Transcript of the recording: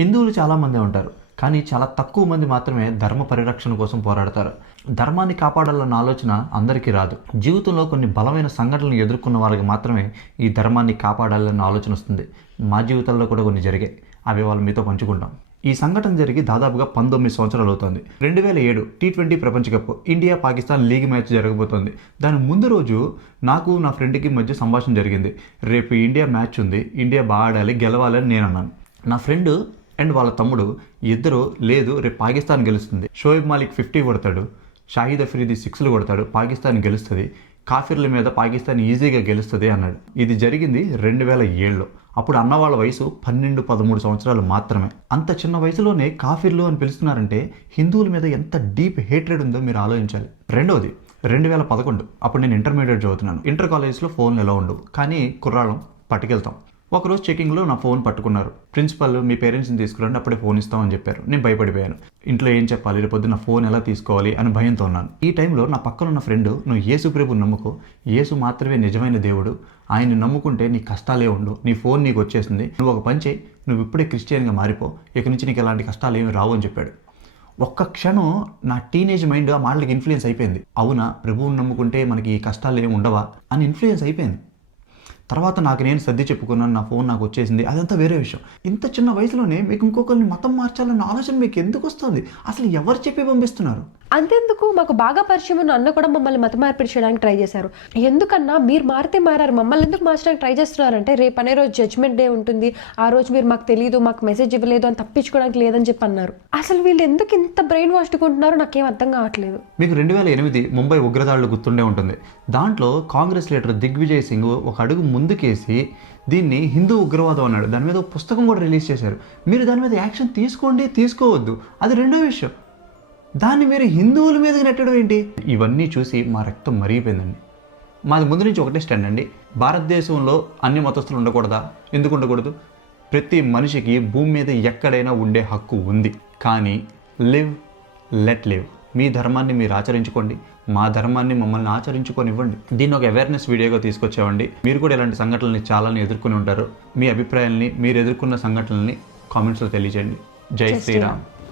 హిందువులు చాలామంది ఉంటారు, కానీ చాలా తక్కువ మంది మాత్రమే ధర్మ పరిరక్షణ కోసం పోరాడతారు. ధర్మాన్ని కాపాడాలన్న ఆలోచన అందరికీ రాదు. జీవితంలో కొన్ని బలమైన సంఘటనలు ఎదుర్కొన్న వాళ్ళకి మాత్రమే ఈ ధర్మాన్ని కాపాడాలన్న ఆలోచన వస్తుంది. మా జీవితాల్లో కూడా కొన్ని జరిగాయి, అవి వాళ్ళు మీతో పంచుకుంటాం. ఈ సంఘటన జరిగి దాదాపుగా 19 సంవత్సరాలు అవుతుంది. 2007 T20 ప్రపంచ cup India Pakistan league match జరగబోతోంది. దాని ముందు రోజు నాకు నా ఫ్రెండ్కి మధ్య సంభాషణ జరిగింది. రేపు ఇండియా మ్యాచ్ ఉంది, ఇండియా బాగా ఆడాలి, గెలవాలి అని నేను అన్నాను. నా ఫ్రెండ్ అండ్ వాళ్ళ తమ్ముడు ఇద్దరు లేదు రేపు పాకిస్తాన్ గెలుస్తుంది, షోయబ్ మాలిక్ 50 కొడతాడు, షాహిద్ అఫ్రీది 6లు కొడతాడు, పాకిస్తాన్ గెలుస్తుంది, కాఫీర్ల మీద పాకిస్తాన్ ఈజీగా గెలుస్తుంది అన్నాడు. ఇది జరిగింది 2007లో. అప్పుడు అన్న వాళ్ళ వయసు 12-13 సంవత్సరాలు మాత్రమే. అంత చిన్న వయసులోనే కాఫీర్లు అని పిలుస్తున్నారంటే హిందువుల మీద ఎంత డీప్ హేట్రెడ్ ఉందో మీరు ఆలోచించాలి. రెండవది 2011, అప్పుడు నేను ఇంటర్మీడియట్ చదువుతున్నాను. ఇంటర్ కాలేజ్లో ఫోన్లు ఎలా ఉండవు, కానీ కుర్రాళ్ళం పట్టుకెళ్తాం. ఒకరోజు చెకింగ్లో నా ఫోన్ పట్టుకున్నారు. ప్రిన్సిపల్ మీ పేరెంట్స్ని తీసుకురండి, అప్పుడే ఫోన్ ఇస్తామని చెప్పారు. నేను భయపడిపోయాను. ఇంట్లో ఏం చెప్పాలి, రేపొద్దు నా ఫోన్ ఎలా తీసుకోవాలి అని భయంతో ఉన్నాను. ఈ టైంలో నా పక్కన ఉన్న ఫ్రెండ్, నువ్వు యేసు ప్రభుని నమ్ముకో, యేసు మాత్రమే నిజమైన దేవుడు, ఆయన్ని నమ్ముకుంటే నీ కష్టాలే ఉండు, నీ ఫోన్ నీకు వచ్చేసింది, నువ్వు ఒక పని చేయి, నువ్వు ఇప్పుడే క్రిస్టియన్గా మారిపో, ఇక నుంచి నీకు ఎలాంటి కష్టాలు ఏమి రావు అని చెప్పాడు. ఒక్క క్షణం నా టీనేజ్ మైండ్ ఆ మాటలకి ఇన్ఫ్లుయెన్స్ అయిపోయింది. అవునా, ప్రభువుని నమ్ముకుంటే మనకి ఈ కష్టాలు ఏమి ఉండవా అని ఇన్ఫ్లుయెన్స్ అయిపోయింది. తర్వాత నాకు నేను సర్ది చెప్పుకున్నాను, నా ఫోన్ నాకు వచ్చేసింది, అదంతా వేరే విషయం. ఇంత చిన్న వయసులోనే మీకు ఇంకొకరిని మతం మార్చాలన్న ఆలోచన మీకు ఎందుకు వస్తుంది? అసలు ఎవరు చెప్పి పంపిస్తున్నారు? అంతెందుకు, మాకు బాగా పరిచయం ఉన్న అన్న కూడా మమ్మల్ని మత మార్పిడి చేయడానికి ట్రై చేశారు. ఎందుకన్నా మీరు మారితే మారారు, మమ్మల్ని ఎందుకు మార్చడానికి ట్రై చేస్తున్నారంటే రేపు అనే రోజు జడ్జ్మెంట్ డే ఉంటుంది, ఆ రోజు మీరు మాకు తెలియదు, మాకు మెసేజ్ ఇవ్వలేదు అని తప్పించుకోవడానికి లేదని చెప్పి అన్నారు. అసలు వీళ్ళు ఎందుకు ఇంత బ్రెయిన్ వాష్ కొంటున్నారో నాకేం అర్థం కావట్లేదు. మీకు 2008 ముంబై ఉగ్రదాడులు గుర్తుండే ఉంటుంది. దాంట్లో కాంగ్రెస్ లీడర్ దిగ్విజయ్ సింగ్ ఒక అడుగు ముందుకేసి దీన్ని హిందూ ఉగ్రవాదం అన్నాడు. దాని మీద ఒక పుస్తకం కూడా రిలీజ్ చేశారు. మీరు దాని మీద యాక్షన్ తీసుకోండి, తీసుకోవద్దు, అది రెండో విషయం. దాన్ని మీరు హిందువుల మీద నెట్టడం ఏంటి? ఇవన్నీ చూసి మా రక్తం మరిగిపోయిందండి. మాది ముందు నుంచి ఒకటే స్టాండ్ అండి. భారతదేశంలో అన్ని మతస్థులు ఉండకూడదా? ఎందుకు ఉండకూడదు? ప్రతి మనిషికి భూమి మీద ఎక్కడైనా ఉండే హక్కు ఉంది. కానీ లివ్ లెట్ లివ్. మీ ధర్మాన్ని మీరు ఆచరించుకోండి, మా ధర్మాన్ని మమ్మల్ని ఆచరించుకొనివ్వండి. దీన్ని ఒక అవేర్నెస్ వీడియోగా తీసుకొచ్చామండి. మీరు కూడా ఇలాంటి సంఘటనల్ని చాలానే ఎదుర్కొని ఉంటారు. మీ అభిప్రాయాల్ని, మీరు ఎదుర్కొన్న సంఘటనల్ని కామెంట్స్లో తెలియజేయండి. జై శ్రీరామ్.